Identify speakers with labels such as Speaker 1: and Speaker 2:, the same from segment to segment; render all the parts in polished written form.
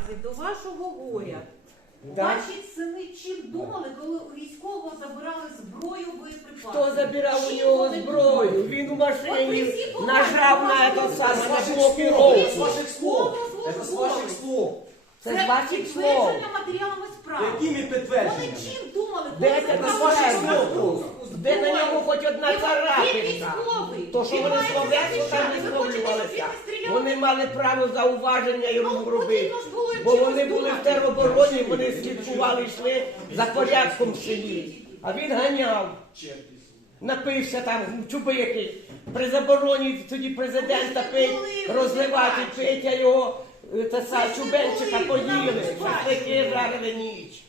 Speaker 1: увазі до вашого горя.
Speaker 2: Да.
Speaker 1: Ваші сини чим думали, коли у військового забирали зброю, боєприпаси?
Speaker 2: Хто забирав у
Speaker 1: Чим
Speaker 2: нього
Speaker 1: вони
Speaker 2: зброю?
Speaker 1: думали?
Speaker 2: Він у
Speaker 1: От при
Speaker 2: машині
Speaker 1: всій повазі
Speaker 2: нажав
Speaker 1: до
Speaker 2: на
Speaker 1: вашого
Speaker 2: це саме,
Speaker 1: слова.
Speaker 2: на
Speaker 3: Це
Speaker 2: блокировку.
Speaker 3: з ваших слов. Це з ваших слов.
Speaker 2: Це з ваших слов.
Speaker 1: підтвердження матеріалами справи.
Speaker 3: Якими
Speaker 1: Вони
Speaker 3: підтвердженнями?
Speaker 1: чим думали,
Speaker 2: Де
Speaker 1: коли
Speaker 2: це
Speaker 1: забрали
Speaker 3: підтвердження?
Speaker 1: зброю?
Speaker 2: Де на ньому хоч одна
Speaker 1: Він
Speaker 2: царапинка?
Speaker 1: військовий.
Speaker 2: То, що
Speaker 1: Він
Speaker 2: вони
Speaker 1: має
Speaker 2: словесно там
Speaker 1: захищати.
Speaker 2: не
Speaker 1: Ви хочете, щоб він
Speaker 2: висловлювалися.
Speaker 1: не стріляв?
Speaker 2: Вони мали право зауваження йому робити.
Speaker 1: Потрібно ж було їм
Speaker 2: Бо
Speaker 1: чимось
Speaker 2: вони були в
Speaker 1: думати.
Speaker 2: теробороні, вони слідкували, йшли за порядком в селі. А він ганяв. Напився там чубики. При забороні тоді президента пить, розливати пить, а його чубенчика поїли. Шашлики жарили ніч.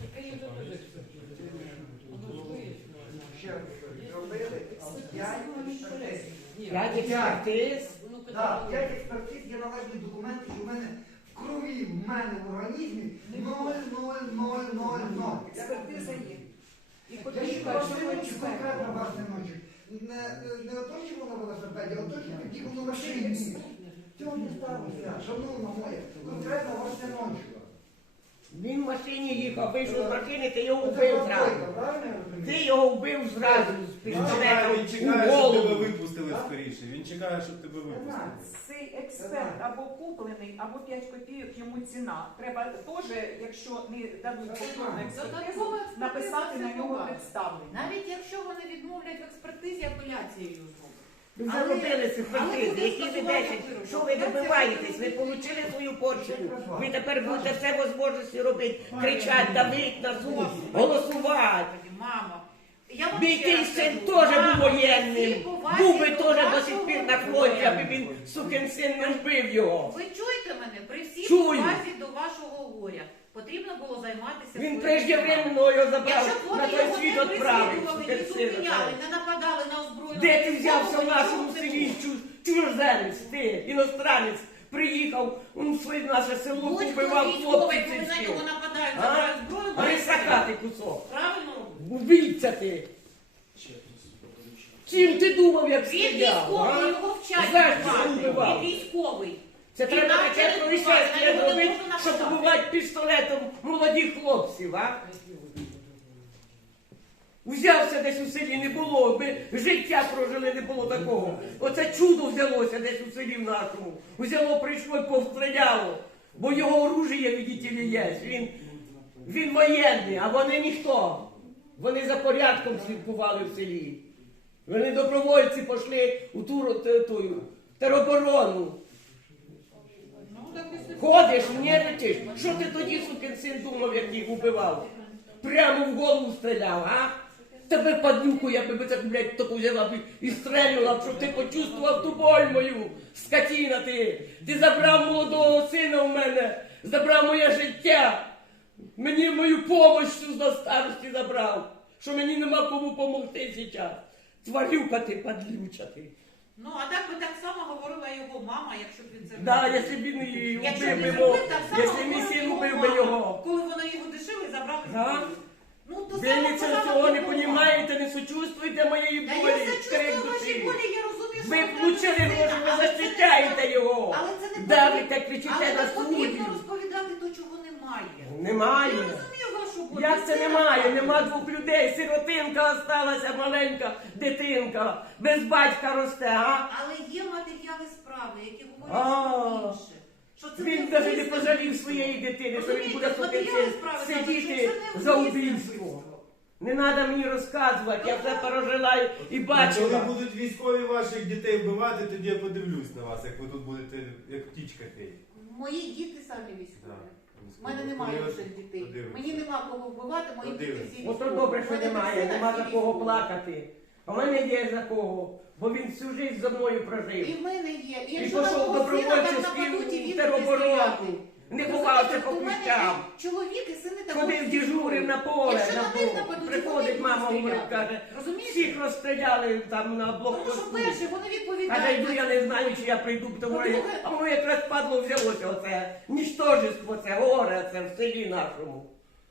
Speaker 2: П'ять експертиз.
Speaker 4: Так, 5 експертиз є належні документи, що в мене в крові, в мене в організмі 0,0000.
Speaker 5: Експертиза є. І
Speaker 4: Я ще
Speaker 5: потрібно,
Speaker 4: просто
Speaker 5: що
Speaker 4: не
Speaker 5: експерт.
Speaker 4: хочу конкретно вас не ночі. Не ото, що вона в велосипеді, а ото, що тоді воно на шиї. Цього не сталося, шановна моя, конкретно вас не ночі.
Speaker 2: Він в машині їхав, вийшов з машини, ти його
Speaker 4: Це
Speaker 2: вбив
Speaker 4: правда,
Speaker 2: зразу.
Speaker 4: правильно я розумію?
Speaker 2: Ти його вбив зразу з
Speaker 6: Він
Speaker 2: пістолетом
Speaker 6: чекає,
Speaker 2: у
Speaker 6: щоб тебе
Speaker 2: голову.
Speaker 6: випустили скоріше. Він чекає, щоб тебе випустили.
Speaker 5: Цей експерт або куплений, або 5 копійок йому ціна. Треба теж, якщо не дадуть повторну експертизу, написати на нього представлення.
Speaker 1: Навіть якщо вони відмовлять в експертизі, апеляцією зроблять.
Speaker 2: Ви заробили ці
Speaker 1: але
Speaker 2: фактизи,
Speaker 1: буде
Speaker 2: які ви
Speaker 1: скасувати
Speaker 2: десять.
Speaker 1: вирок.
Speaker 2: Що ви добиваєтесь? Ви отримали свою порцію. Ви тепер будете все можливості робити, кричати, давити на суд, голосувати.
Speaker 1: Мамо, я вам
Speaker 2: Мій
Speaker 1: ще раз
Speaker 2: син
Speaker 1: кажу,
Speaker 2: теж
Speaker 1: мамо,
Speaker 2: був воєнним.
Speaker 1: всі повазі
Speaker 2: Був би
Speaker 1: до
Speaker 2: теж до
Speaker 1: вашого
Speaker 2: сих пір на фронті,
Speaker 1: горя.
Speaker 2: аби він, сукин син, не вбив його.
Speaker 1: Ви чуєте мене? При всій
Speaker 2: Чую.
Speaker 1: повазі до вашого горя потрібно було займатися
Speaker 2: Він
Speaker 1: своїм
Speaker 2: преждевременно його
Speaker 1: справам.
Speaker 2: забрав,
Speaker 1: Якщо б
Speaker 2: на
Speaker 1: вони
Speaker 2: той
Speaker 1: його
Speaker 2: світ
Speaker 1: не
Speaker 2: відправив.
Speaker 1: переслідували, не
Speaker 2: сукин син.
Speaker 1: зупиняли, не нападали на озброєну
Speaker 2: Де ти
Speaker 1: військову,
Speaker 2: взявся в
Speaker 1: нічого
Speaker 2: нашому
Speaker 1: б не
Speaker 2: селі,
Speaker 1: було.
Speaker 2: чужеземець, ти, іностранець, приїхав, он своє наше село
Speaker 1: Будь-хто
Speaker 2: побивав
Speaker 1: військовий,
Speaker 2: хлопців
Speaker 1: коли на
Speaker 2: сільських.
Speaker 1: нього нападають,
Speaker 2: А?
Speaker 1: забирають зброю, має
Speaker 2: Рисакатий кусок.
Speaker 1: правильно робить.
Speaker 2: Вбивця ти. Чим ти думав, як
Speaker 1: Він
Speaker 2: стріляв?
Speaker 1: військовий,
Speaker 2: а?
Speaker 1: його вчать
Speaker 2: Знаєш, що
Speaker 1: вбивати.
Speaker 2: вбивав?
Speaker 1: Він військовий.
Speaker 2: Це
Speaker 1: Він
Speaker 2: треба
Speaker 1: навчений
Speaker 2: таке
Speaker 1: вбивати,
Speaker 2: происшествие
Speaker 1: на нього не
Speaker 2: зробити,
Speaker 1: можна
Speaker 2: щоб
Speaker 1: нападати.
Speaker 2: побивати пістолетом молодих хлопців, а? Взявся десь у селі, не було, ми життя прожили, не було такого. Оце чудо взялося десь у селі в нашому. Взяло, прийшло і повстріляло. Бо його оружие, видите ли, є. Він воєнний, а вони ніхто. Вони за порядком слідкували в селі. Вони добровольці пішли у ту тероборону. Ходиш, нервичиш. Що ти тоді, сукин син, думав, як їх убивав? Прямо в голову стріляв, а? Тебе падлюку, я би так, блядь, таку взяла б і стрелювала, щоб ти почувствував ту боль мою, скотіна ти. Ти забрав молодого сина у мене, забрав моє життя. Мені мою помощь всю на старості забрав, що мені нема кому помогти зараз. Тварюка ти, падлюча ти.
Speaker 1: Ну, а так би так само говорила його мама, якщо б він це
Speaker 2: Да,
Speaker 1: робив.
Speaker 2: якщо б він її
Speaker 1: Якщо
Speaker 2: убив
Speaker 1: б
Speaker 2: би
Speaker 1: він
Speaker 2: його,
Speaker 1: зробив, так само
Speaker 2: якщо мій
Speaker 1: говорила
Speaker 2: син
Speaker 1: його
Speaker 2: убив би
Speaker 1: мама,
Speaker 2: його.
Speaker 1: коли вони його дешили, забрали
Speaker 2: Да.
Speaker 1: зброю. Ну, то
Speaker 2: Ви
Speaker 1: саме
Speaker 2: нічого
Speaker 1: погано
Speaker 2: цього не
Speaker 1: було.
Speaker 2: розумієте, не сочувствуєте моєї
Speaker 1: Та я
Speaker 2: болі,
Speaker 1: сочувствую
Speaker 2: крик
Speaker 1: вашій
Speaker 2: душі.
Speaker 1: болі, я розумію, що
Speaker 2: Ви
Speaker 1: треба
Speaker 2: влучили,
Speaker 1: сина,
Speaker 2: може, ви
Speaker 1: але це не
Speaker 2: захищаєте
Speaker 1: треба.
Speaker 2: його.
Speaker 1: Але це не
Speaker 2: Давите,
Speaker 1: потрібно.
Speaker 2: кричите
Speaker 1: Але
Speaker 2: на
Speaker 1: не
Speaker 2: суді.
Speaker 1: потрібно розповідати то, чого немає.
Speaker 2: Немає.
Speaker 1: Я розумію вашу боль.
Speaker 2: Як це
Speaker 1: Дитина
Speaker 2: немає?
Speaker 1: плаче.
Speaker 2: Нема двох людей, сиротинка осталася, маленька дитинка, без батька росте, а?
Speaker 1: Але є матеріали справи, які
Speaker 2: А.
Speaker 1: говорять про інше. Що це
Speaker 2: Він навіть не пожалів своєї дитини, що він буде
Speaker 1: Матеріали
Speaker 2: сукин
Speaker 1: справи
Speaker 2: син
Speaker 1: кажуть,
Speaker 2: сидіти
Speaker 1: що це не
Speaker 2: за
Speaker 1: вбивство.
Speaker 2: убійство. Не треба мені розказувати, я все пережила і
Speaker 6: Коли
Speaker 2: бачила.
Speaker 6: будуть військові ваших дітей вбивати, тоді я подивлюсь на вас, як ви тут будете, як птічка петь.
Speaker 1: Мої діти самі військові.
Speaker 6: Да.
Speaker 1: У мене немає
Speaker 6: Коли
Speaker 1: вже дітей.
Speaker 6: подивимось.
Speaker 1: Мені нема кого вбивати, мої діти
Speaker 6: Подивимось.
Speaker 1: всі
Speaker 2: Ото
Speaker 1: військові.
Speaker 2: добре,
Speaker 1: У
Speaker 2: що
Speaker 1: мене
Speaker 2: немає,
Speaker 1: дружина
Speaker 2: нема
Speaker 1: всі
Speaker 2: за кого
Speaker 1: військові.
Speaker 2: плакати. А в мене є за кого, бо він всю життя за мною прожив.
Speaker 1: І в мене є. І
Speaker 2: І
Speaker 1: якщо на
Speaker 2: пішов
Speaker 1: мого сина
Speaker 2: добровольцем
Speaker 1: так нападуть, і
Speaker 2: в
Speaker 1: він буде
Speaker 2: тероборону.
Speaker 1: стріляти.
Speaker 2: Не
Speaker 1: Ви
Speaker 2: ховався
Speaker 1: знаєте,
Speaker 2: по
Speaker 1: у мене
Speaker 2: ключам.
Speaker 1: є чоловік і сини такого.
Speaker 2: Ходив, дежурив на поле,
Speaker 1: Якщо
Speaker 2: на
Speaker 1: на них
Speaker 2: поле.
Speaker 1: нападуть,
Speaker 2: Приходить
Speaker 1: вони
Speaker 2: мама,
Speaker 1: будуть
Speaker 2: говорить,
Speaker 1: стріляти.
Speaker 2: каже,
Speaker 1: Розумієте?
Speaker 2: всіх розстріляли там на
Speaker 1: Тому що
Speaker 2: блокпосту.
Speaker 1: перше, вони
Speaker 2: Каже,
Speaker 1: відповідають.
Speaker 2: йду, я не знаю, чи я прийду, тому
Speaker 1: По-друге,
Speaker 2: а воно якраз падло взялося оце. Ніштожество це, горе це в селі нашому.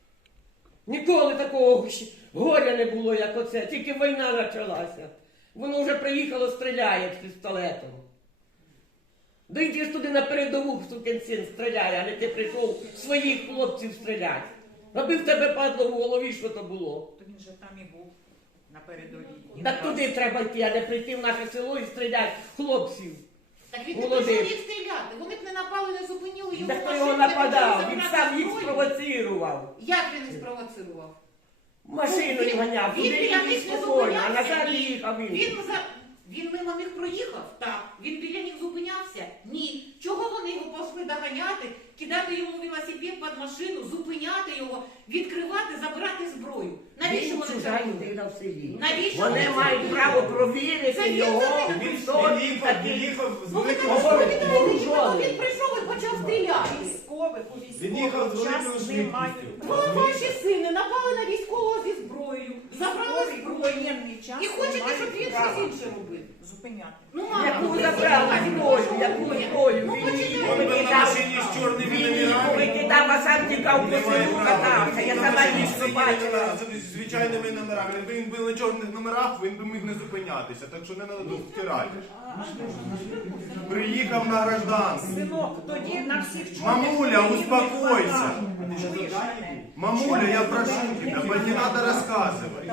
Speaker 2: Ніколи такого горя не було, як оце, тільки війна почалася. Воно вже приїхало, стріляє з пістолетом. Да йди ж туди на передову, сукин син, стріляй, а не ти прийшов своїх хлопців стріляти. Аби в тебе падло в голові, що то було.
Speaker 5: То він же там і був на передовій.
Speaker 2: Так туди треба йти, а не прийти в наше село і стріляти хлопців.
Speaker 1: Так він не
Speaker 2: Молодець.
Speaker 1: прийшов їх стріляти. Вони б не напали, не зупинили його.
Speaker 2: Так хто
Speaker 1: машину,
Speaker 2: його
Speaker 1: не
Speaker 2: нападав,
Speaker 1: хотіли
Speaker 2: він
Speaker 1: забрати
Speaker 2: сам їх
Speaker 1: зброю.
Speaker 2: спровоцирував.
Speaker 1: Як він їх спровоцирував?
Speaker 2: Машину
Speaker 1: Він-
Speaker 2: ганяв,
Speaker 1: він
Speaker 2: туди
Speaker 1: біля
Speaker 2: їх
Speaker 1: них не
Speaker 2: спокійно, а
Speaker 1: зупинявся?
Speaker 2: назад
Speaker 1: Ні.
Speaker 2: їхав він.
Speaker 1: Він мимо них проїхав? Так. Він біля них зупинявся? Ні. Чого вони його пішли доганяти, кидати йому велосипед під машину, зупиняти його, відкривати, забирати зброю? Навіщо
Speaker 2: Він
Speaker 1: вони
Speaker 2: чужа
Speaker 1: це робили?
Speaker 2: людина в селі.
Speaker 1: Навіщо
Speaker 2: Вони
Speaker 1: вони це
Speaker 2: мають
Speaker 1: робили?
Speaker 2: право
Speaker 1: Це
Speaker 2: провірити
Speaker 1: він
Speaker 2: його.
Speaker 1: за ними
Speaker 6: Він їхав з
Speaker 1: Ну ви
Speaker 6: великим
Speaker 1: так розповідаєте,
Speaker 2: вооружений.
Speaker 1: він прийшов і почав стріляти.
Speaker 5: Військових у
Speaker 6: Він їхав з
Speaker 5: військовий
Speaker 6: великою
Speaker 5: час не мають
Speaker 6: швидкістю.
Speaker 1: Два ваші сини напали на військового зі зброєю, забрали
Speaker 5: Військовий у
Speaker 1: зброю.
Speaker 5: воєнний час
Speaker 1: І хочете,
Speaker 5: не
Speaker 1: щоб
Speaker 5: мають
Speaker 1: він
Speaker 5: права
Speaker 1: щось інше робив?
Speaker 5: зупиняти.
Speaker 1: Ну, мама,
Speaker 2: Яку
Speaker 1: ну,
Speaker 2: забрали зброю, яку зброю.
Speaker 1: Ну,
Speaker 2: Він
Speaker 1: почекай.
Speaker 2: її
Speaker 6: Він був на
Speaker 2: викидав.
Speaker 6: машині з чорними
Speaker 2: Він її
Speaker 6: номерами.
Speaker 2: викидав, а сам тікав по селу катався. Я сама їх побачила.
Speaker 6: З звичайними номерами. Якби він був на чорних номерах, він би міг не зупинятися. Так що не треба тут втирати. Приїхав на гражданську.
Speaker 5: Синок, тоді на всіх чорних
Speaker 6: Мамуля,
Speaker 5: людей
Speaker 6: успокойся.
Speaker 5: не хватало. Чуєш мене?
Speaker 6: Мамуля, я прошу тебя, не надо рассказывать.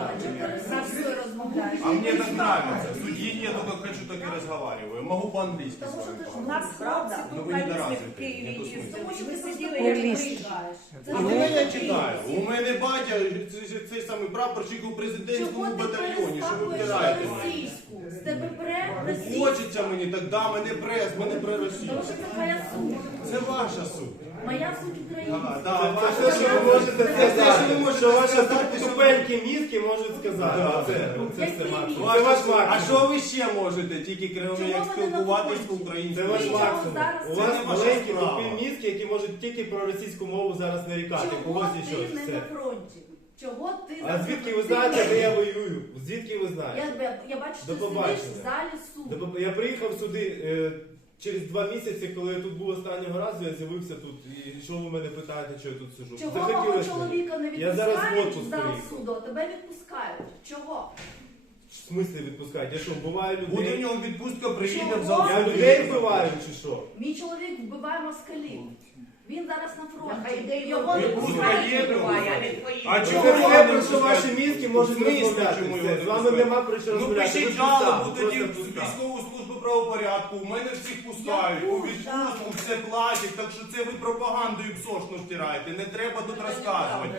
Speaker 6: А мне так нравится. Судьи нету, как хочу, так и разговариваю. Могу по-английски с вами
Speaker 5: У
Speaker 6: поговорить.
Speaker 5: нас хлопці
Speaker 6: Ну,
Speaker 5: тут
Speaker 6: ви
Speaker 5: на
Speaker 6: не
Speaker 5: різних в
Speaker 6: доразвитий,
Speaker 5: Києві
Speaker 6: нету
Speaker 5: їздили.
Speaker 6: смислу.
Speaker 5: Ми сиділи, як виїжджаєш.
Speaker 6: А мене я читаю. У мене батя, цей самий прапорщик у президентському батальйоні. Що ви втираєте?
Speaker 7: російську? З тебе пре російську?
Speaker 6: Хочеться мені, так да, мене прес, мене
Speaker 7: Тому
Speaker 6: преросійська.
Speaker 7: що це твоя суть.
Speaker 6: Це ваша суть.
Speaker 7: Моя суть українська.
Speaker 6: Да,
Speaker 8: Це те, що ви можете сказати,
Speaker 6: можете
Speaker 8: що ваші
Speaker 6: сказати, що
Speaker 8: тупенькі мізки можуть сказати.
Speaker 6: Да,
Speaker 8: Це
Speaker 7: Як
Speaker 8: все
Speaker 7: ти
Speaker 8: максимум.
Speaker 7: міг?
Speaker 8: Це ваш
Speaker 6: А
Speaker 8: максимум.
Speaker 6: що ви ще можете, тільки крім
Speaker 7: Чого
Speaker 6: як
Speaker 7: ви не
Speaker 6: спілкуватись
Speaker 7: на фронті?
Speaker 6: по-українськи?
Speaker 8: Це ваш
Speaker 7: Ви чого
Speaker 8: максимум.
Speaker 7: зараз
Speaker 8: У
Speaker 6: це
Speaker 8: вас
Speaker 6: не ваша
Speaker 8: маленькі
Speaker 6: справа.
Speaker 8: тупі мізки, які можуть тільки про російську мову зараз нарікати.
Speaker 7: Чого
Speaker 8: Когось і
Speaker 7: ти
Speaker 8: щось.
Speaker 7: не
Speaker 8: Все.
Speaker 7: на фронті? Чого ти
Speaker 8: А звідки ви знаєте, де я воюю? Звідки ви знаєте?
Speaker 7: Я бачу,
Speaker 8: До
Speaker 7: що ти сидиш
Speaker 8: побачення.
Speaker 7: в залі суду.
Speaker 8: Я приїхав сюди через 2 місяці, коли я тут був останнього разу, я з'явився тут. І що ви мене питаєте, що я тут сижу?
Speaker 7: Чого мого
Speaker 8: Захотілося мені.
Speaker 7: чоловіка не
Speaker 8: Я зараз в
Speaker 7: відпускають
Speaker 8: отпуск
Speaker 7: в зал
Speaker 8: приїхав.
Speaker 7: суду, а тебе відпускають? Чого?
Speaker 8: В смислі відпускають? Я що, вбиваю
Speaker 6: Буде в
Speaker 8: людей?
Speaker 6: нього відпустка, приїде в
Speaker 7: Чого?
Speaker 6: зал.
Speaker 8: Я людей вбиваю чи що?
Speaker 7: Мій чоловік вбиває москалів. Він зараз на
Speaker 2: Хай йде
Speaker 7: фронті.
Speaker 2: й
Speaker 7: Його не
Speaker 6: відпустка
Speaker 7: пускають.
Speaker 6: є,
Speaker 2: вбиває, а не твої.
Speaker 6: А
Speaker 8: Це
Speaker 6: чого
Speaker 8: все,
Speaker 6: ви
Speaker 8: про
Speaker 6: не
Speaker 8: що ваші
Speaker 6: пускаєте?
Speaker 8: мізки можуть
Speaker 6: В смислі,
Speaker 8: розмовляти.
Speaker 6: чому
Speaker 8: Все,
Speaker 6: його
Speaker 8: з
Speaker 6: не
Speaker 8: вами
Speaker 6: пускають?
Speaker 8: нема про що
Speaker 6: Ну
Speaker 8: розмовляти.
Speaker 6: пишіть
Speaker 8: Ви
Speaker 6: жалобу
Speaker 8: пуста,
Speaker 6: тоді
Speaker 8: просто
Speaker 6: в
Speaker 8: пуста.
Speaker 6: військову службу правопорядку. У мене всіх пускають, у відпустку все платять, так що це ви пропагандою псошну втираєте. Не треба тут розказувати.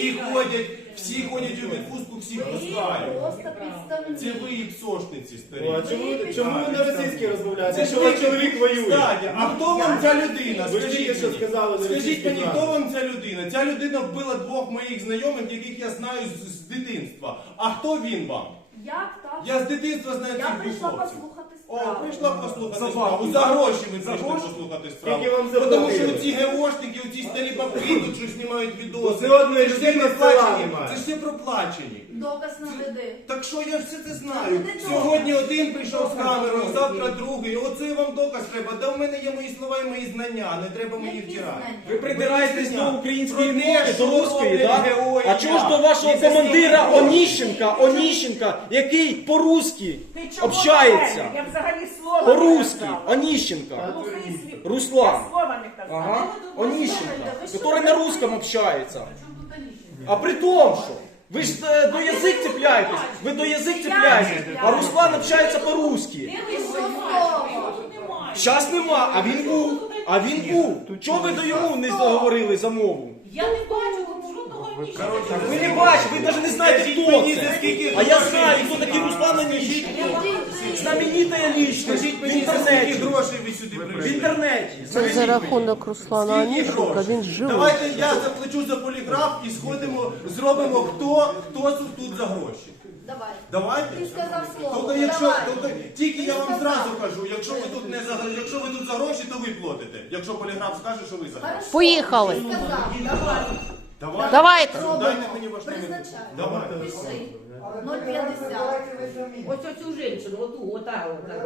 Speaker 6: Всі ходять у відпустку, всіх
Speaker 7: Ви
Speaker 6: пускають.
Speaker 7: просто представник.
Speaker 6: Це ви і псошниці старі.
Speaker 8: О, а чому ви на російській розмовляєте?
Speaker 6: Це
Speaker 8: Якщо
Speaker 6: ж
Speaker 8: ваш
Speaker 6: ви-
Speaker 8: чоловік воює?
Speaker 6: Кстати, а хто вам ця людина?
Speaker 8: Ви ж тільки що сказали на
Speaker 6: Скажіть
Speaker 8: російській
Speaker 6: мені,
Speaker 8: правді.
Speaker 6: хто вам ця людина? Ця людина вбила 2 моїх знайомих, яких я знаю з дитинства. А хто він вам?
Speaker 7: Як так?
Speaker 6: Я з дитинства знаю
Speaker 7: Я
Speaker 6: цих 2
Speaker 7: прийшла
Speaker 6: хлопців.
Speaker 7: послухати
Speaker 6: О,
Speaker 7: справу.
Speaker 6: прийшла послухати
Speaker 8: За
Speaker 6: справу.
Speaker 8: бабку.
Speaker 6: За гроші ми
Speaker 8: За
Speaker 6: прийшли
Speaker 8: гроші?
Speaker 6: послухати справу.
Speaker 8: Скільки вам
Speaker 6: Тому
Speaker 8: заплатили?
Speaker 6: що ці геошники, ці старі бабки тут щось знімають відоси.
Speaker 8: Це одної
Speaker 6: ж все
Speaker 8: людини
Speaker 6: проплачені.
Speaker 8: села немає.
Speaker 6: Це ж все проплачені.
Speaker 7: Доказ наведи.
Speaker 6: Так що я все це знаю.
Speaker 7: Це не
Speaker 6: Сьогодні
Speaker 7: доказ.
Speaker 6: один прийшов з камерою, завтра другий. Оце вам доказ треба. Да в мене є мої слова і мої знання. Не треба мені
Speaker 7: Які
Speaker 6: втирати.
Speaker 7: знання?
Speaker 9: Ви придираєтесь до української
Speaker 6: Про те,
Speaker 9: мови,
Speaker 6: що
Speaker 9: до руської,
Speaker 6: роблять
Speaker 9: так?
Speaker 6: герої,
Speaker 9: А чого ж до вашого
Speaker 6: І це
Speaker 9: командира
Speaker 6: саме
Speaker 9: Оніщенка, який по-русски
Speaker 5: Ти чого
Speaker 9: общається?
Speaker 5: мене? Я взагалі слова не
Speaker 9: По-русски,
Speaker 5: казала.
Speaker 9: Оніщенка.
Speaker 5: Глухий слів.
Speaker 9: Руслан.
Speaker 5: Я слова не казала.
Speaker 9: Ага,
Speaker 7: Ви
Speaker 9: Оніщенка,
Speaker 7: що,
Speaker 9: который на русском общается.
Speaker 1: Причому тут Онищенко?
Speaker 9: А при том, что вы же до язык цепляетесь, вы до язык цепляетесь, а Руслан общается по-русски.
Speaker 1: Де ви
Speaker 7: що
Speaker 1: що
Speaker 7: слово?
Speaker 1: Тут немає.
Speaker 9: Щас нема, а він був. Чого ви до йому не заговорили за мову?
Speaker 1: Я не бачу тут жодного Онищенка.
Speaker 6: Коротше,
Speaker 9: Ви не бачите, ви навіть не знаєте,
Speaker 6: Скажіть
Speaker 9: хто
Speaker 6: мені, за
Speaker 9: це.
Speaker 6: скільки
Speaker 9: А я
Speaker 6: грошей
Speaker 9: знаю,
Speaker 6: ви
Speaker 9: хто
Speaker 6: сюди
Speaker 9: такий Руслан
Speaker 6: Скажіть
Speaker 9: Оніщенко.
Speaker 6: мені,
Speaker 9: Знаменитая личность
Speaker 6: Скажіть
Speaker 9: в
Speaker 6: мені, за скільки
Speaker 9: інтернеті.
Speaker 6: грошей ви сюди
Speaker 9: В
Speaker 6: прийшли?
Speaker 9: інтернеті.
Speaker 10: Це за рахунок Руслана
Speaker 6: Скільки
Speaker 10: Оніщенка,
Speaker 6: грошей?
Speaker 10: він живий.
Speaker 6: Давайте я заплачу за поліграф і сходимо, зробимо хто тут за гроші.
Speaker 7: Давай.
Speaker 6: Давайте.
Speaker 7: Ти сказав слово.
Speaker 6: Тільки якщо
Speaker 7: Давай.
Speaker 6: тільки я вам
Speaker 7: сказав.
Speaker 6: зразу кажу, якщо ви тут не за якщо ви тут за гроші, то ви платите. Якщо поліграф скаже, що ви за гроші.
Speaker 7: Хорошо.
Speaker 10: Поїхали.
Speaker 7: Ти сказав. Давай.
Speaker 10: Давайте.
Speaker 6: Дайте мені ваш номер.
Speaker 7: Призначай.
Speaker 6: Давайте.
Speaker 7: Пиши.
Speaker 4: Але
Speaker 7: 0,50.
Speaker 4: давайте ви самі.
Speaker 2: Ось оцю жінку, оту, ота.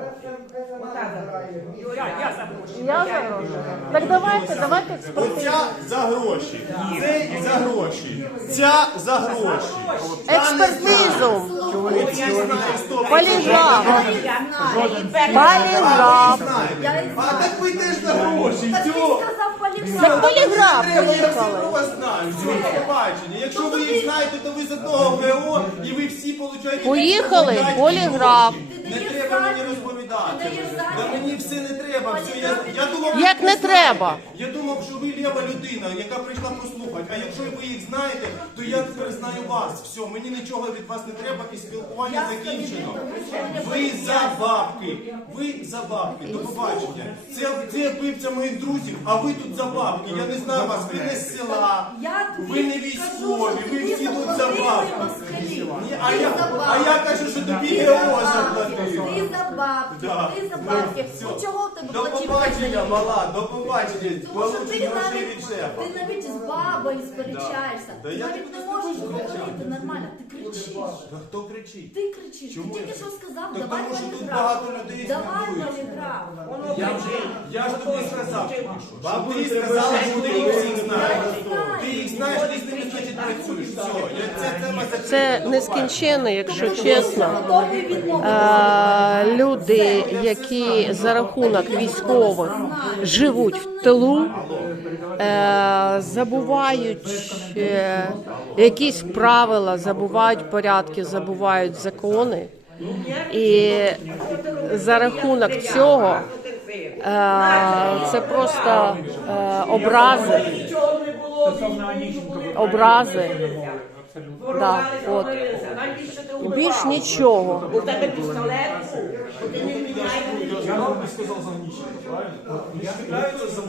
Speaker 5: Я запрошую.
Speaker 10: Я загрожую. Так давайте експертизу.
Speaker 6: Оця за гроші. Цей за гроші. Ця за гроші.
Speaker 10: Експертизу.
Speaker 6: Оці знають, хто ви.
Speaker 10: Поліграф.
Speaker 7: Я
Speaker 10: Поліграф.
Speaker 6: А так ви теж за гроші.
Speaker 7: Так ти
Speaker 6: Все.
Speaker 7: сказав поліграф.
Speaker 10: Так поліграф
Speaker 6: Я всі
Speaker 10: поїхали.
Speaker 6: про вас знаю, з побачення. Якщо ви їх знаєте, то ви з одного ГО і ви всі получаєте...
Speaker 10: Поїхали,
Speaker 6: дайте
Speaker 10: поліграф.
Speaker 6: гроші.
Speaker 7: Ти
Speaker 6: Не
Speaker 7: даєш
Speaker 6: треба мені
Speaker 7: задню.
Speaker 6: розповідати.
Speaker 7: Ти даєш задню.
Speaker 6: Да мені все не треба. Все, я думав,
Speaker 10: Як
Speaker 6: ви
Speaker 10: не
Speaker 6: знаєте.
Speaker 10: треба?
Speaker 6: Я думав, що ви лєва людина, яка прийшла послухати. А якщо ви їх знаєте, то я тепер знаю вас. Все, мені нічого від вас не треба і спілкування закінчено. Ви за бабки. Ви за бабки. До побачення. Це вбивця моїх друзів, а ви тут за бабки. Я не знаю вас. Ви не з села. Ви не військові. Ви всі тут за бабки. Ні, а я кажу, що тобі ГО заплатив.
Speaker 7: Ти за бабки,
Speaker 6: Да.
Speaker 7: ти за бабки.
Speaker 6: Все.
Speaker 7: Ну чого в тебе
Speaker 6: До
Speaker 7: платіжка
Speaker 6: побачення,
Speaker 7: знизу?
Speaker 6: мала, до побачення.
Speaker 7: Тому що
Speaker 6: Получиш
Speaker 7: ти
Speaker 6: грошей
Speaker 7: навіть,
Speaker 6: від шефа.
Speaker 7: ти навіть з бабою сперечаєшся.
Speaker 6: Да
Speaker 7: Ти
Speaker 6: я
Speaker 7: навіть
Speaker 6: тобі
Speaker 7: не
Speaker 6: не
Speaker 7: можеш
Speaker 6: буду
Speaker 7: говорити
Speaker 6: сперечатися.
Speaker 7: нормально. Ти кричиш.
Speaker 6: Та хто кричить?
Speaker 7: Ти кричиш.
Speaker 6: Чому
Speaker 7: Ти тільки
Speaker 6: я?
Speaker 7: що сказав,
Speaker 6: Так
Speaker 7: давай
Speaker 6: тому що тут
Speaker 7: поліграф.
Speaker 6: багато людей
Speaker 7: Давай
Speaker 6: спілкуються.
Speaker 7: поліграф.
Speaker 6: Я ж тобі сказав, що
Speaker 8: Бабу
Speaker 6: ти
Speaker 8: не треба
Speaker 6: сказала,
Speaker 8: ще
Speaker 6: що ти
Speaker 8: говорити.
Speaker 6: їх всіх знаєш.
Speaker 7: Я знаю.
Speaker 6: Ти їх знаєш, ти з ними, значить, працюєш. Все, ця тема закрита.
Speaker 10: Це нескінченно, якщо чесно.
Speaker 7: Готові відмовити.
Speaker 10: Люди, які за рахунок військових живуть в тилу, забувають якісь правила, забувають порядки, забувають закони. І за рахунок цього це просто образи. Образи. Да, от. І більш нічого.
Speaker 2: У тебе пістолет, ти не міняєш.
Speaker 8: Я вам не сказав за ніч, правильно? Не чіпляються за